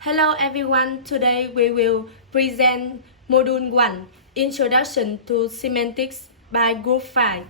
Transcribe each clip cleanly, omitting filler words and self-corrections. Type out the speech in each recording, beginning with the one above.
Hello everyone, today we will present Module 1, Introduction to Semantics by Group 5.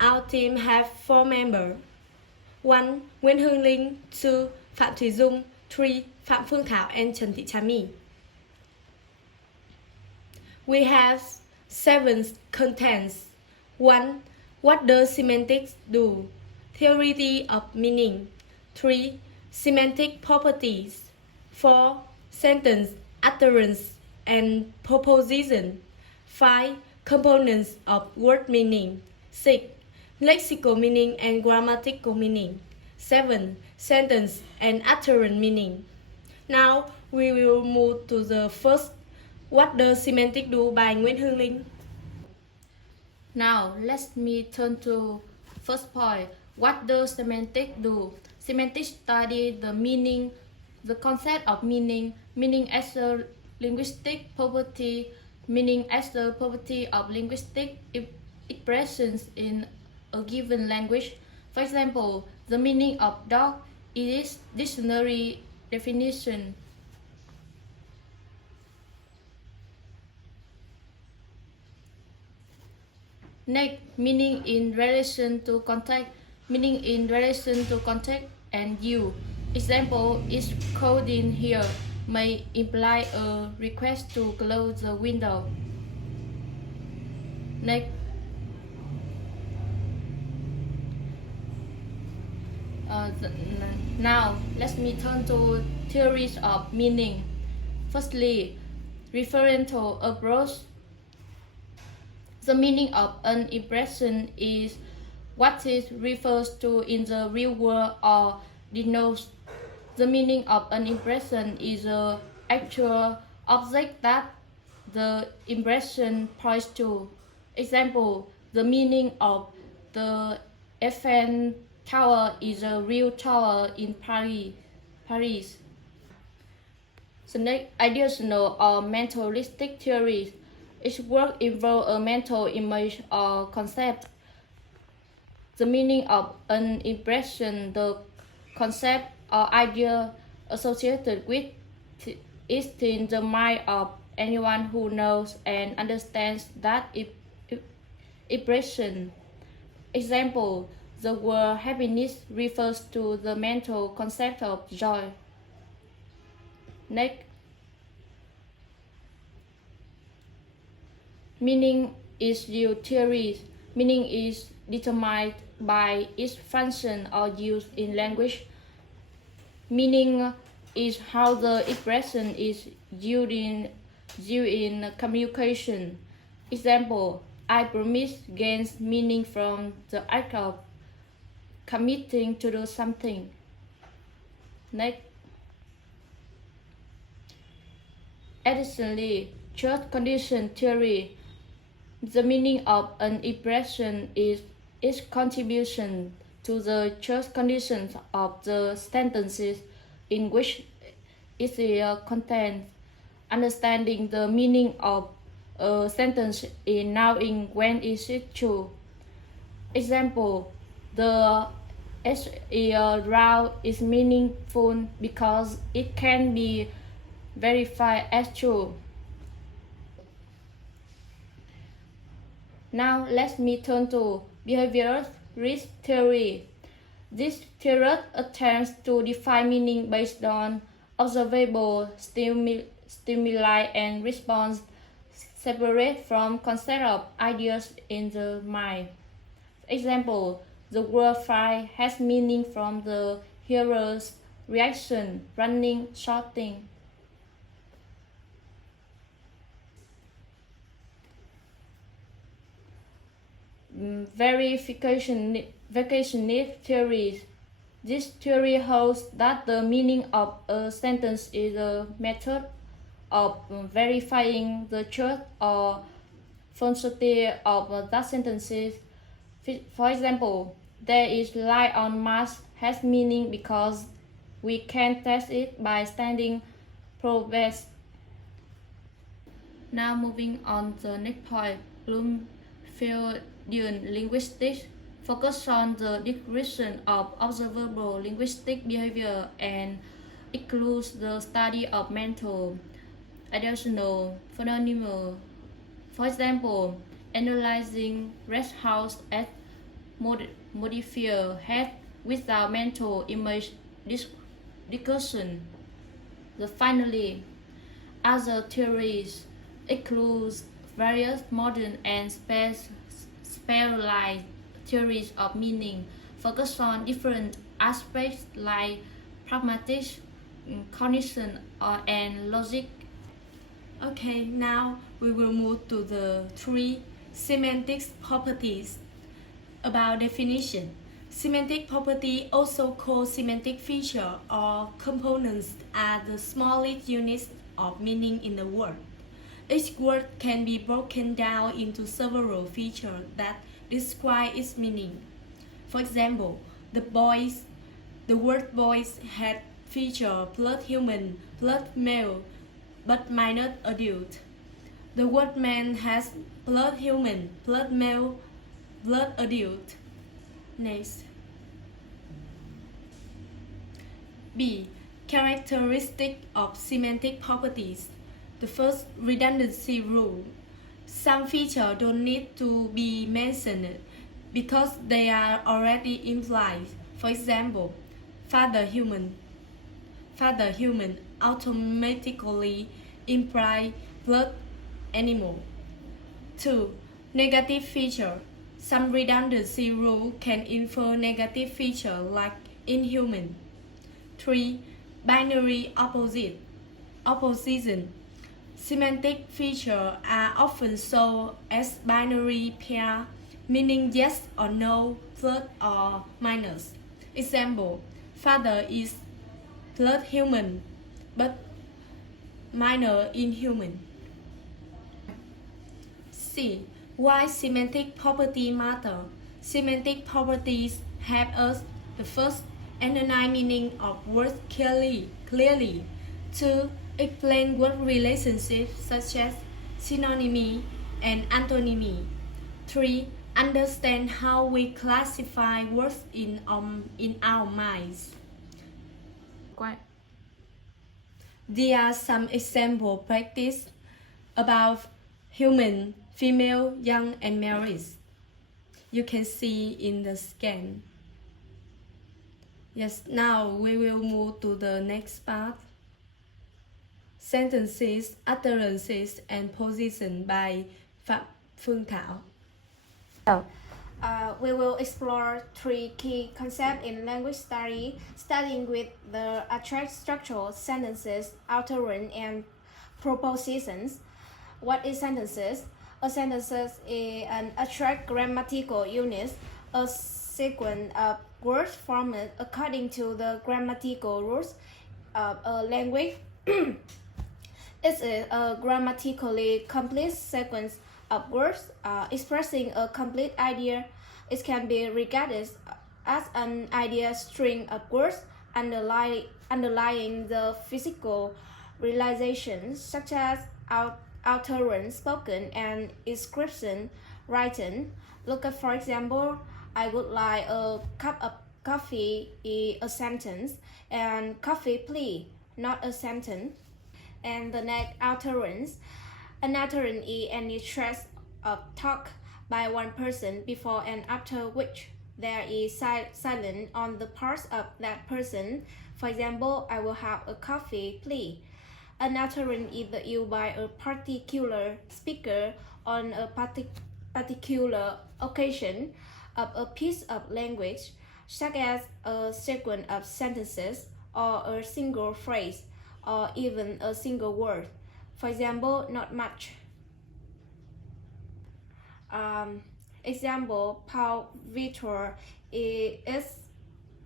Our team have 4 members. 1. Nguyễn Hương, Linh. 2. Phạm, Thuỳ, Dung. 3. Phạm, Phương, Thảo and Trần. We have 7 contents. 1. What does semantics do? Theory of meaning. 3. Semantic properties. 4. Sentence, utterance, and proposition. 5. Components of word meaning. 6. Lexical meaning and grammatical meaning. 7. Sentence and utterance meaning. Now we will move to the first What does semantics do by Nguyễn Hương Linh. Now let me turn to first point. What does semantics do? Semantics study the meaning, the concept of meaning as a linguistic property, meaning as the property of linguistic expressions in a given language. For example, the meaning of dog is dictionary definition. Next, meaning in relation to context. Meaning in relation to context and you. Example is coding here may imply a request to close the window. Next, now let me turn to theories of meaning. Firstly, referential approach. The meaning of an impression is what it refers to in the real world or denotes. The meaning of an impression is an actual object that the impression points to. Example, the meaning of the Eiffel Tower is a real tower in Paris. The next, ideational or mentalistic theories. Each work involves a mental image or concept. The meaning of an impression, the concept or idea associated with it is in the mind of anyone who knows and understands that impression. Example, the word happiness refers to the mental concept of joy. Next, meaning is due theory. Meaning is determined by its function or use in language. Meaning is how the expression is used in communication. Example, I promise gains meaning from the act of committing to do something. Next, additionally, church condition theory. The meaning of an expression is its contribution to the church conditions of the sentences in which it is contained. Understanding the meaning of a sentence is knowing when it is true. Example, the route is meaningful because it can be verified as true. Now let me turn to behavioral risk theory. This theory attempts to define meaning based on observable stimuli and response separate from concept of ideas in the mind. Example, the word fly has meaning from the hearer's reaction, running, shouting. Verificationist theories. This theory holds that the meaning of a sentence is a method of verifying the truth or falsity of that sentence. For example, there is light on Mars has meaning because we can test it by studying probes. Now moving on to the next point, Bloomfield linguistics focus on the description of observable linguistic behavior and includes the study of mental additional phenomena. For example, analyzing rest house as modifier head without mental image discussion. Finally, other theories include various modern and specialized theories of meaning, focus on different aspects like pragmatic cognition and logic. Okay, now we will move to the 3 semantic properties. About definition, semantic property, also called semantic feature or components, are the smallest units of meaning in the word. Each word can be broken down into several features that describe its meaning. For example, the word boys had feature plus human plus male but minus adult. The word man has plus human plus male plus adult. Next. B. Characteristic of semantic properties. The first, redundancy rule. Some features don't need to be mentioned because they are already implied. For example, father human automatically imply blood animal. 2. Negative feature. Some redundancy rule can infer negative feature like inhuman. 3. Binary opposition. Semantic features are often shown as binary pair, meaning yes or no, plus or minus. Example, father is plus human, but minor inhuman. C. Why semantic property matter? Semantic properties help us, the first, analyze meaning of words clearly. 2. Explain word relationships such as synonymy and antonymy. 3. Understand how we classify words in our minds. There are some example practice about human, female, young, and married. You can see in the scan. Yes, now we will move to the next part. Sentences, utterances, and position by Phạm, Phương, Thảo. We will explore 3 key concepts in language study, starting with the abstract structure, sentences, utterance, and propositions. What is sentences? A sentence is an abstract grammatical unit, a sequence of words formed according to the grammatical rules of a language. It is a grammatically complete sequence of words expressing a complete idea. It can be regarded as an idea string of words underlying the physical realizations such as utterance spoken and inscription written. Look at, for example, I would like a cup of coffee is a sentence, and coffee please, not a sentence. And the next utterance. An utterance is any trace of talk by one person before and after which there is silence on the part of that person. For example, I will have a coffee please. An utterance is used by a particular speaker on a particular occasion of a piece of language, such as a sequence of sentences or a single phrase or even a single word. For example, not much. Example, Paul Victor is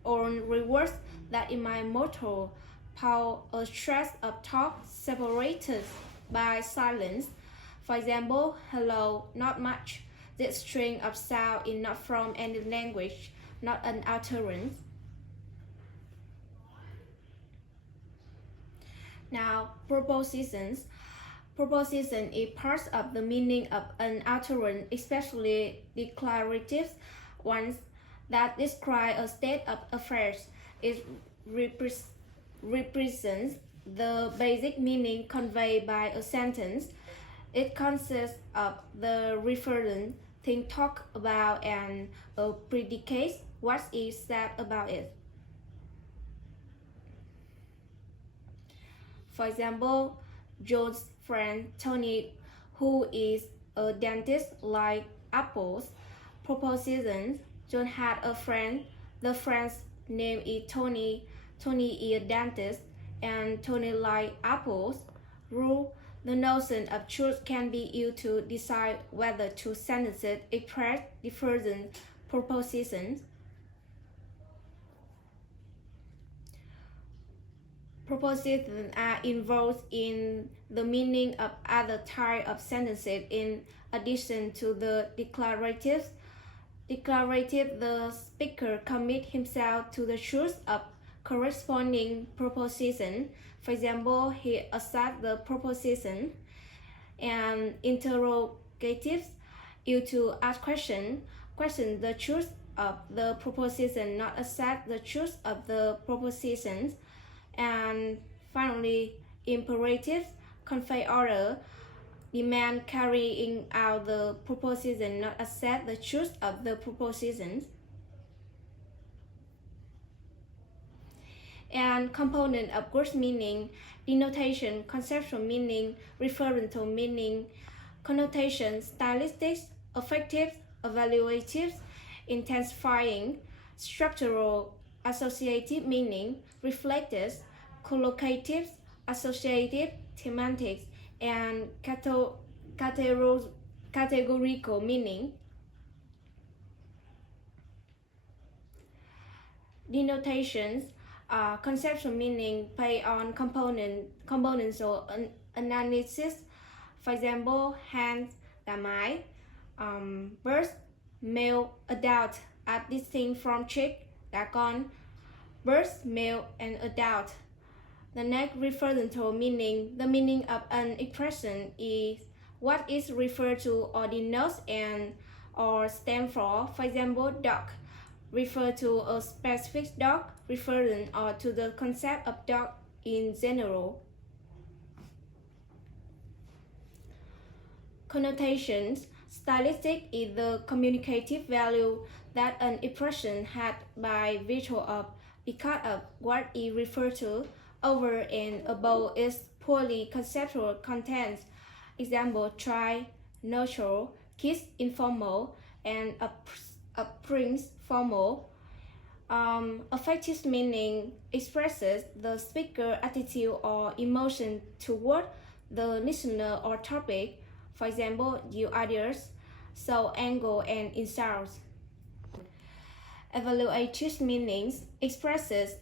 on reverse that in my motto, Paul a stretch of talk separated by silence. For example, hello, not much. This string of sound is not from any language, not an utterance. Now, propositions. Proposition is part of the meaning of an utterance, especially declarative ones that describe a state of affairs. It represents the basic meaning conveyed by a sentence. It consists of the referent thing talked about and a predicate what is said about it. For example, John's friend Tony, who is a dentist, likes apples. Proposition: John had a friend. The friend's name is Tony. Tony is a dentist, and Tony likes apples. Rule: the notion of choice can be used to decide whether two sentences express different propositions. Propositions are involved in the meaning of other types of sentences in addition to the declaratives. Declarative: the speaker commits himself to the choice of corresponding proposition. For example, he asserts the proposition. And interrogatives: used to ask question the choice of the proposition, not assert the choice of the propositions. And finally, imperatives: convey order, demand carrying out the proposition, not accept the choice of the propositions. And component of word meaning: denotation, conceptual meaning, referential meaning, connotation, stylistics, affective, evaluative, intensifying, structural, associative meaning, reflective, collocative, associative, semantics, and categorical meaning. Denotations: conceptual meaning based on componential analysis. For example, hand, gà mái, birth, male, adult are distinct from chick, gà con, birth, male, and adult. The next, referential meaning: the meaning of an expression is what is referred to or denotes and or stands for. For example, dog refer to a specific dog, referring or to the concept of dog in general. Connotations: stylistic is the communicative value that an expression had by virtue of, because of what it refers to, over and above its purely conceptual contents. Example: try, neutral, kiss informal, and a prince formal. Affective meaning expresses the speaker's attitude or emotion toward the listener or topic. For example, you others, so anger and insults. Evaluative meanings expresses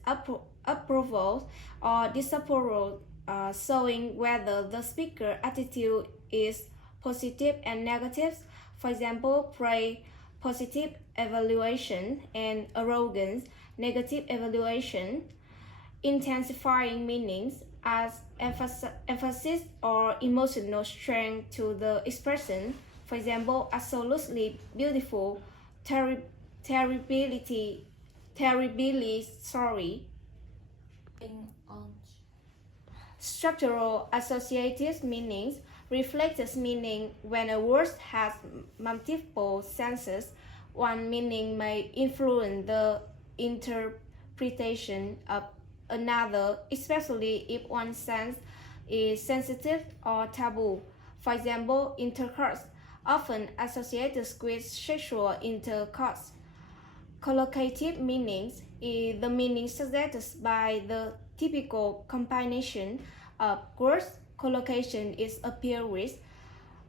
approval or disapproval, showing whether the speaker's attitude is positive and negative. For example, praise, positive evaluation, and arrogance, negative evaluation. Intensifying meanings as emphasis or emotional strength to the expression. For example, absolutely beautiful, terribly sorry. Structural associative meanings reflects meaning when a word has multiple senses. One meaning may influence the interpretation of another, especially if one sense is sensitive or taboo. For example, intercourse often associated with sexual intercourse. Collocative meanings is the meaning suggested by the typical combination of words. Collocation is appear with.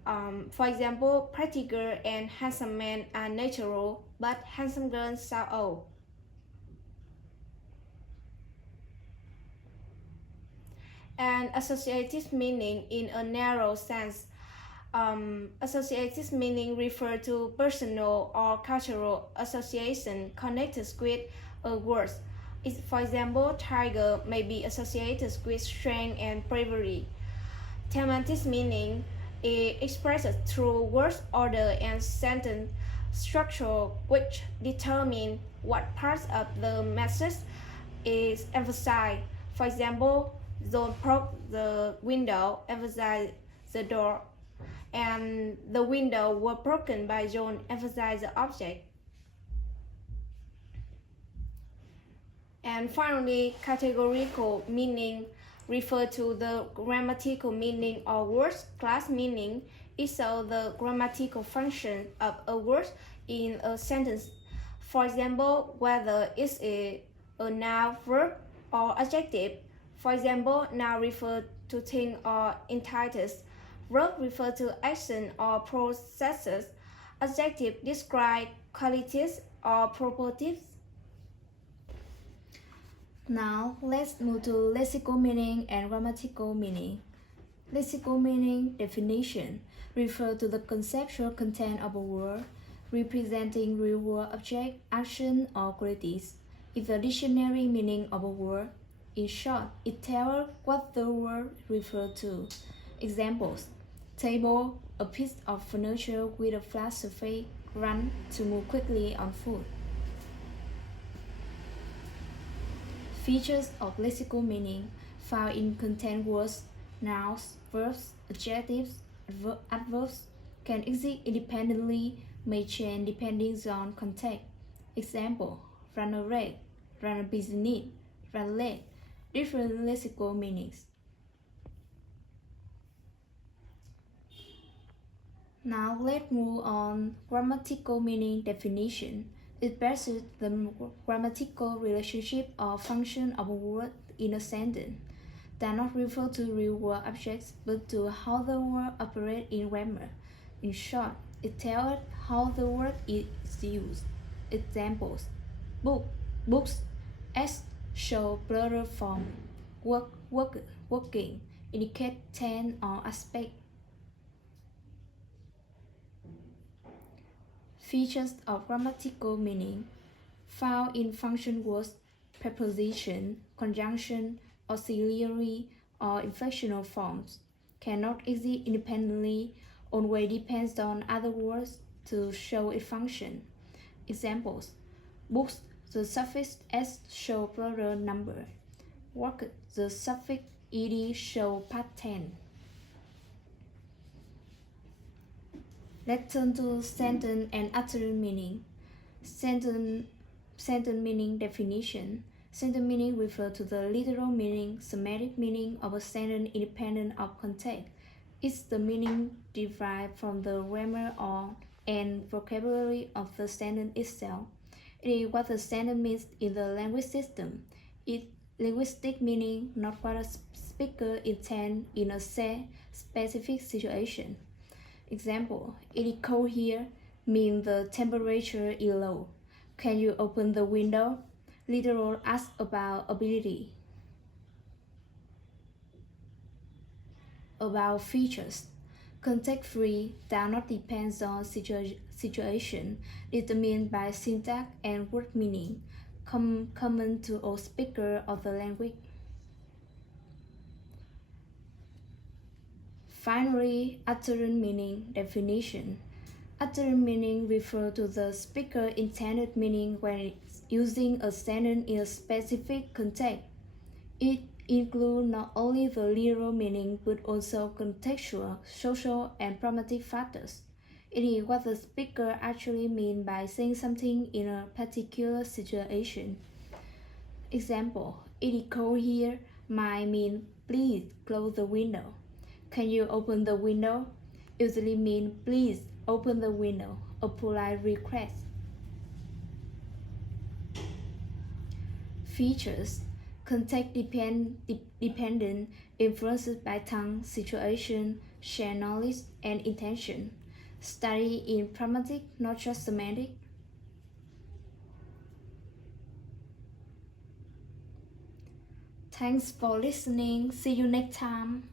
For example, pretty girl and handsome man are natural, but handsome girls are old. And associative meaning in a narrow sense. Associative meaning refer to personal or cultural association connected with a word. For example, tiger may be associated with strength and bravery. Semantic meaning is expressed through word order and sentence structure, which determine what parts of the message is emphasized. For example, John broke the window, emphasize the door, and the window was broken by John, emphasize the object. And finally, categorical meaning refer to the grammatical meaning of words. Class meaning is also the grammatical function of a word in a sentence. For example, whether it's a noun, verb, or adjective. For example, noun refer to thing or entities. Verb refer to action or processes. Adjective describe qualities or properties. Now, let's move to lexical meaning and grammatical meaning. Lexical meaning definition refers to the conceptual content of a word, representing real-world object, action, or qualities. It's the dictionary meaning of a word. In short, it tells what the word refers to. Examples: table, a piece of furniture with a flat surface, run, to move quickly on foot. Features of lexical meaning found in content words, nouns, verbs, adjectives, adverbs can exist independently, may change depending on context. Example: run a race, run a business, run late. Different lexical meanings. Now let's move on grammatical meaning definition. It bases the grammatical relationship or function of a word in a sentence. Does not refer to real-world objects, but to how the word operates in grammar. In short, it tells how the word is used. Examples: book, books, as show plural form, working, indicate tense or aspect. Features of grammatical meaning found in function words, preposition, conjunction, auxiliary, or inflectional forms cannot exist independently, always depends on other words to show its function. Examples: books, the suffix s show plural number. Work, the suffix ed show past tense. Let's turn to sentence and utterance meaning. Sentence meaning definition. Sentence meaning refers to the literal meaning, semantic meaning of a sentence independent of context. It's the meaning derived from the grammar or and vocabulary of the sentence itself. It is what the sentence means in the language system. Its linguistic meaning, not what a speaker intends in a specific situation. Example: it is cold here means the temperature is low. Can you open the window? Literal ask about ability. About features. Context-free does not depend on situation, determined by syntax and word meaning, common to all speakers of the language. Finally, utterance meaning definition. Utterance meaning refers to the speaker intended meaning when using a sentence in a specific context. It includes not only the literal meaning but also contextual, social, and pragmatic factors. It is what the speaker actually means by saying something in a particular situation. Example: it is cold here might mean please close the window. Can you open the window? Usually mean please open the window, a polite request. Features. Context dependent, influenced by tongue, situation, shared knowledge, and intention. Study in pragmatic, not just semantic. Thanks for listening. See you next time.